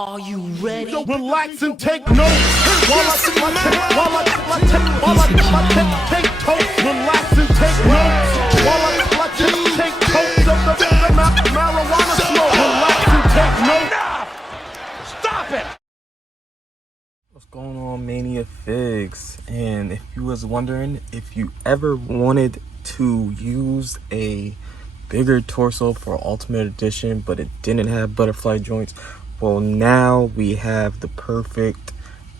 Are you ready? So relax and take notes while I take toast. Relax and take notes while I take toast of the marijuana smoke. Relax and take notes. Stop it! What's going on, Mania Figs? And if you was wondering if you ever wanted to use a bigger torso for Ultimate Edition but it didn't have butterfly joints, well, now we have the perfect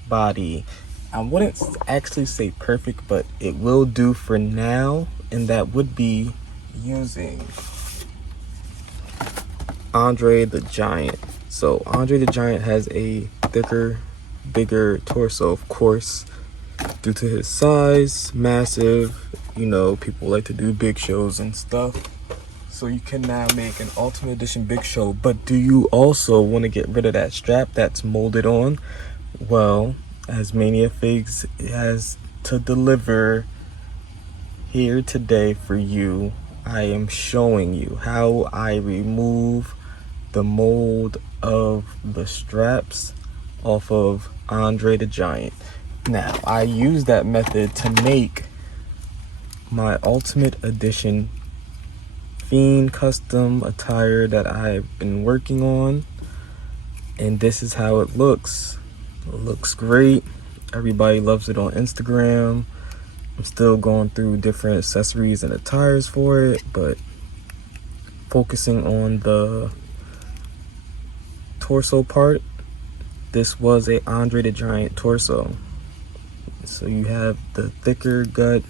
body. I wouldn't actually say perfect, but it will do for now, and that would be using Andre the Giant. So Andre the Giant has a thicker, bigger torso, of course, due to his size, massive. You know, people like to do big shows and stuff. So you can now make an Ultimate Edition big show, but do you also want to get rid of that strap that's molded on? Well, as Mania Figs has to deliver here today for you, I am showing you how I remove the mold of the straps off of Andre the Giant. Now, I use that method to make my Ultimate Edition Fiend custom attire that I've been working on, and this is how it looks. It looks great. Everybody loves it on Instagram. I'm still going through different accessories and attires for it, but focusing on the torso part, this was a Andre the Giant torso. So you have the thicker gut,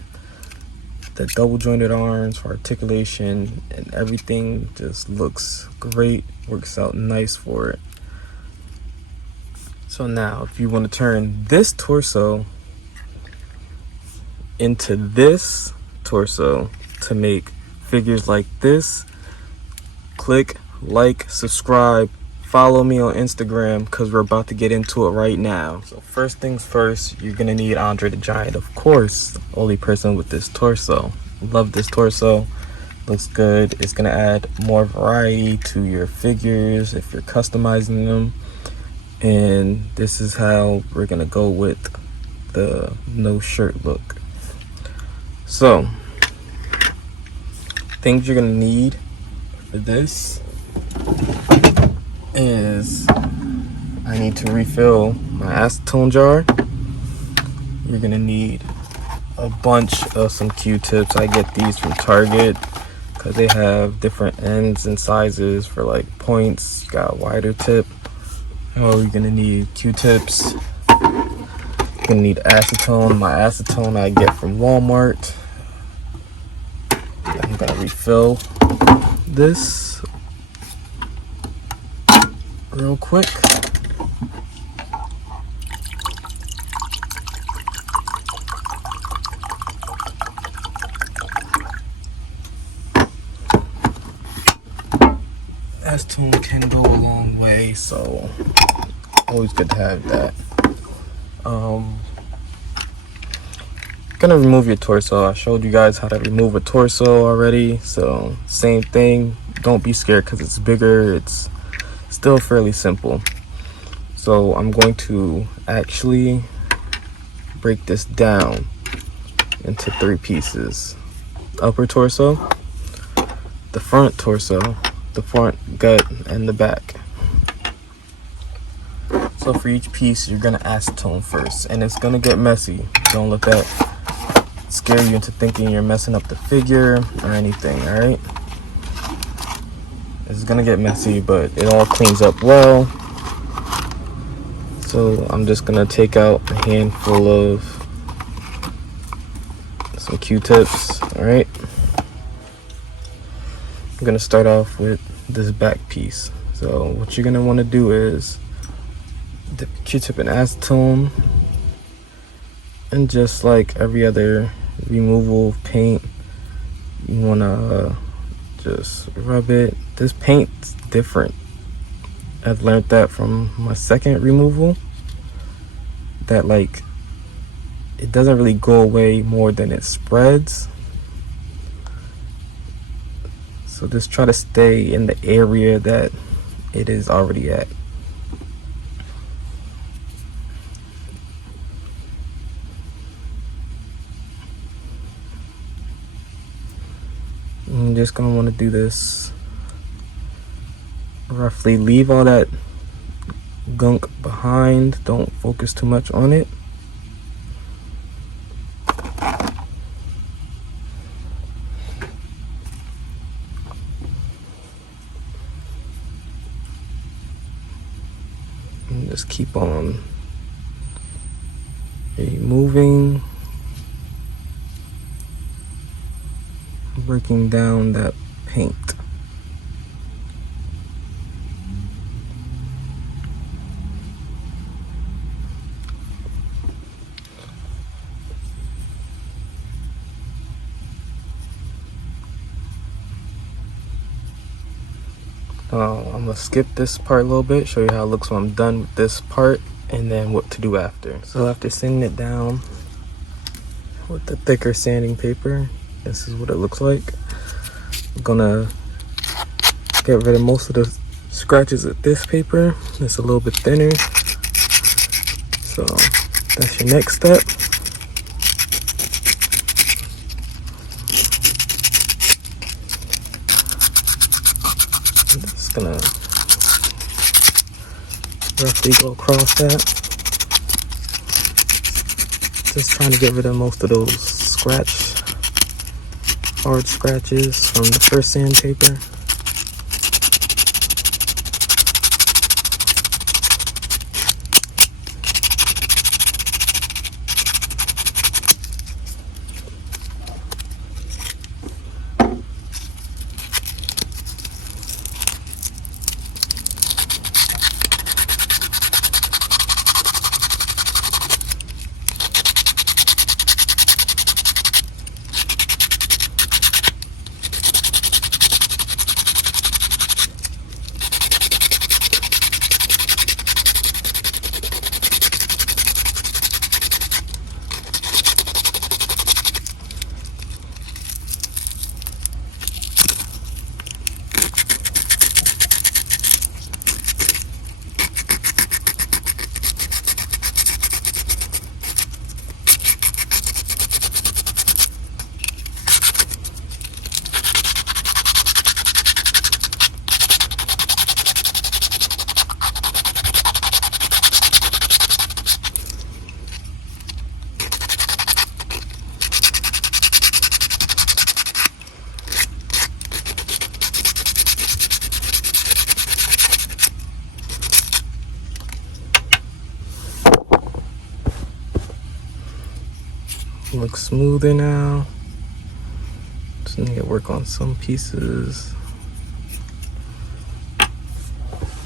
the double jointed arms for articulation, and everything just looks great, works out nice for it. So now if you want to turn this torso into this torso to make figures like this, click like, subscribe, follow me on Instagram, because we're about to get into it right now. So first things first, you're gonna need Andre the Giant, of course, the only person with this torso. Love this torso, looks good. It's gonna add more variety to your figures if you're customizing them. And this is how we're gonna go with the no shirt look. So things you're gonna need for this is, I need to refill my acetone jar. You're gonna need a bunch of some Q-tips. I get these from Target because they have different ends and sizes for like points. You got a wider tip. Oh, you're gonna need Q-tips. You're gonna need acetone. My acetone I get from Walmart. I'm gonna refill this real quick. Acetone can go a long way, so always good to have that. Gonna remove your torso. I showed you guys how to remove a torso already, so same thing. Don't be scared because it's bigger. It's still fairly simple. So I'm going to actually break this down into 3 pieces: upper torso, the front torso, the front gut, and the back. So for each piece, you're gonna acetone first, and it's gonna get messy. Don't let that scare you into thinking you're messing up the figure or anything. All right, it's gonna get messy, but it all cleans up well. So I'm just gonna take out a handful of some Q-tips. All right, I'm gonna start off with this back piece. So what you're gonna want to do is dip Q-tip in acetone, and just like every other removal of paint, you want to just rub it. This paint's different. I've learned that from my second removal, that like it doesn't really go away more than it spreads. So just try to stay in the area that it is already at. just gonna want to do this roughly. Leave all that gunk behind. Don't focus too much on it. And just keep on removing, breaking down that paint. I'm gonna skip this part a little bit, show you how it looks when I'm done with this part, and then what to do after. So after sanding it down with the thicker sanding paper, this is what it looks like. I'm gonna get rid of most of the scratches with this paper. It's a little bit thinner. So that's your next step. I'm just gonna roughly go across that. Just trying to get rid of most of those hard scratches from the first sandpaper. Looks smoother now. Just need to work on some pieces.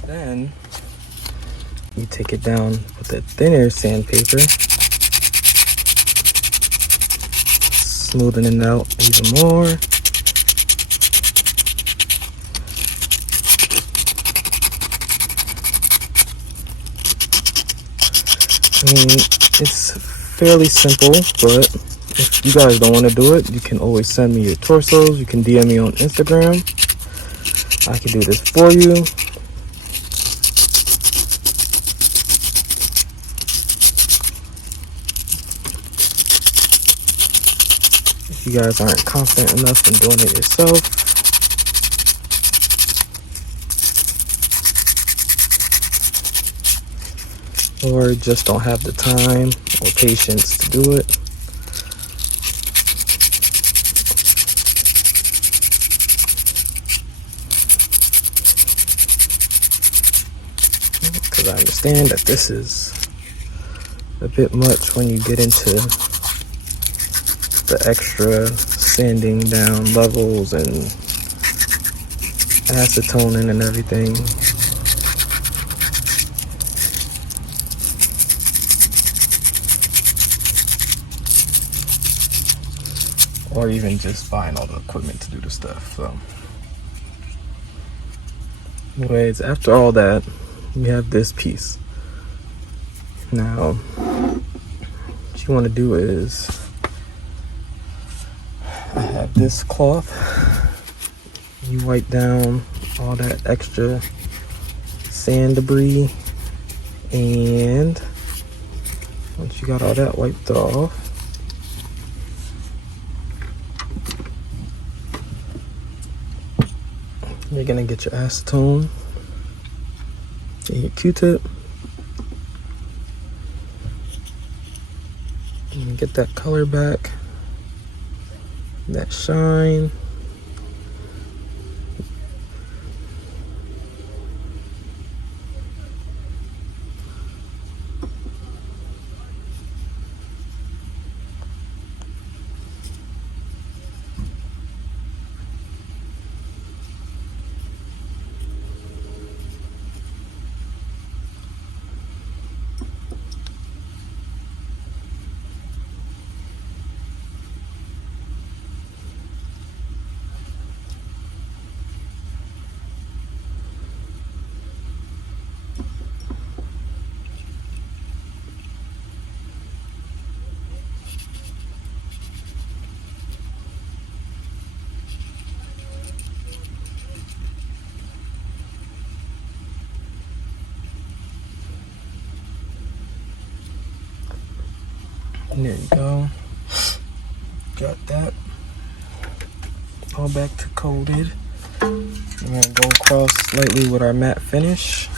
Then you take it down with that thinner sandpaper, smoothing it out even more. I mean, it's fairly simple, but if you guys don't want to do it, you can always send me your torsos. You can DM me on Instagram. I can do this for you. If you guys aren't confident enough in doing it yourself, or just don't have the time or patience to do it, because I understand that this is a bit much when you get into the extra sanding down levels and acetoning and everything. Or even just buying all the equipment to do the stuff. So anyways, after all that, we have this piece. Now what you want to do is, I have this cloth. You wipe down all that extra sand debris, and once you got all that wiped off, You're gonna get your acetone and your Q-tip. And get that color back, that shine. And there you go. Got that all back to coated. We're gonna go across slightly with our matte finish.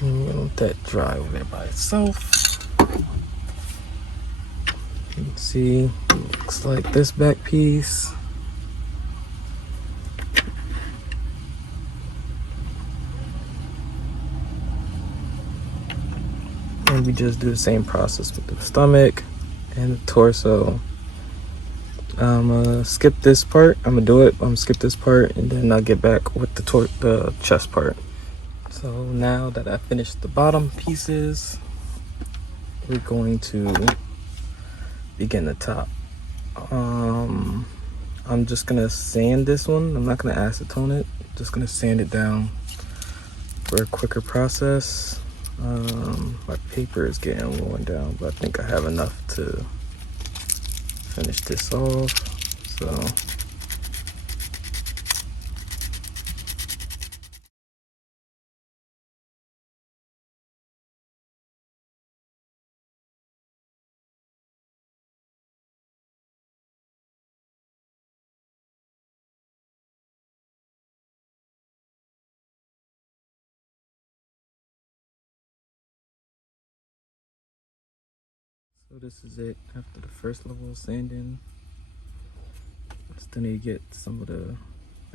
And we're gonna let that dry over there by itself. You can see, looks like this back piece. And we just do the same process with the stomach and the torso. I'm gonna skip this part. I'm gonna skip this part, and then I'll get back with the chest part. So now that I finished the bottom pieces, we're going to begin the top. I'm just gonna sand this one. I'm not gonna acetone it. Just gonna sand it down for a quicker process. My paper is getting worn down, but I think I have enough to finish this off. So this is it after the first level of sanding. Still need to get some of the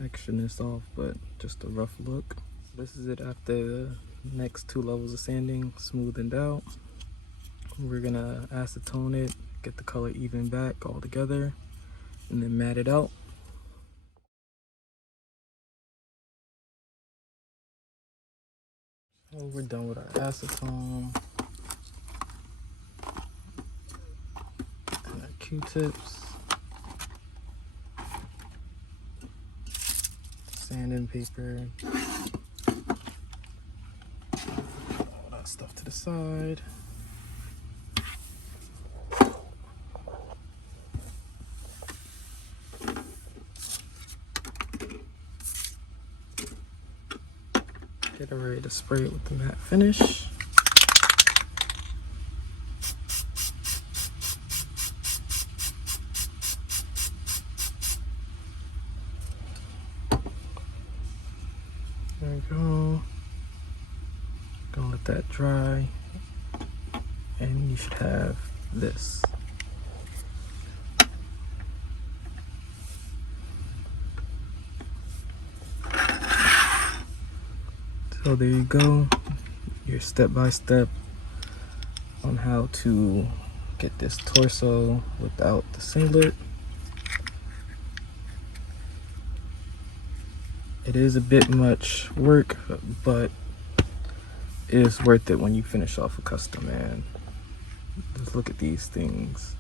extraness off, but just a rough look. This is it after the next 2 levels of sanding smoothened out. We're gonna acetone it, get the color even back all together, and then matte it out. So we're done with our acetone and our Q-tips. Sanding paper. All that stuff to the side. Get it ready to spray it with the matte finish. There we go. Gonna let that dry, and you should have this. So there you go, your step-by-step on how to get this torso without the singlet. It is a bit much work, but it is worth it when you finish off a custom, man. Just look at these things.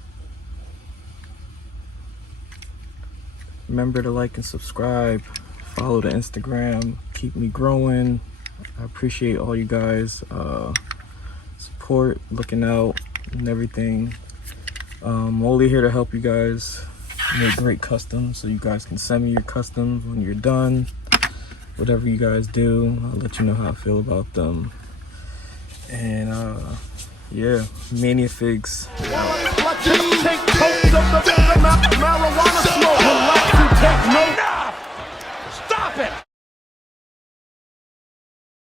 Remember to like and subscribe, follow the Instagram, keep me growing. I appreciate all you guys support, looking out and everything. I'm only here to help you guys make great customs, so you guys can send me your customs when you're done. Whatever you guys do, I'll let you know how I feel about them. And yeah, Mania Figs. While I'm clutching, take totes of the marijuana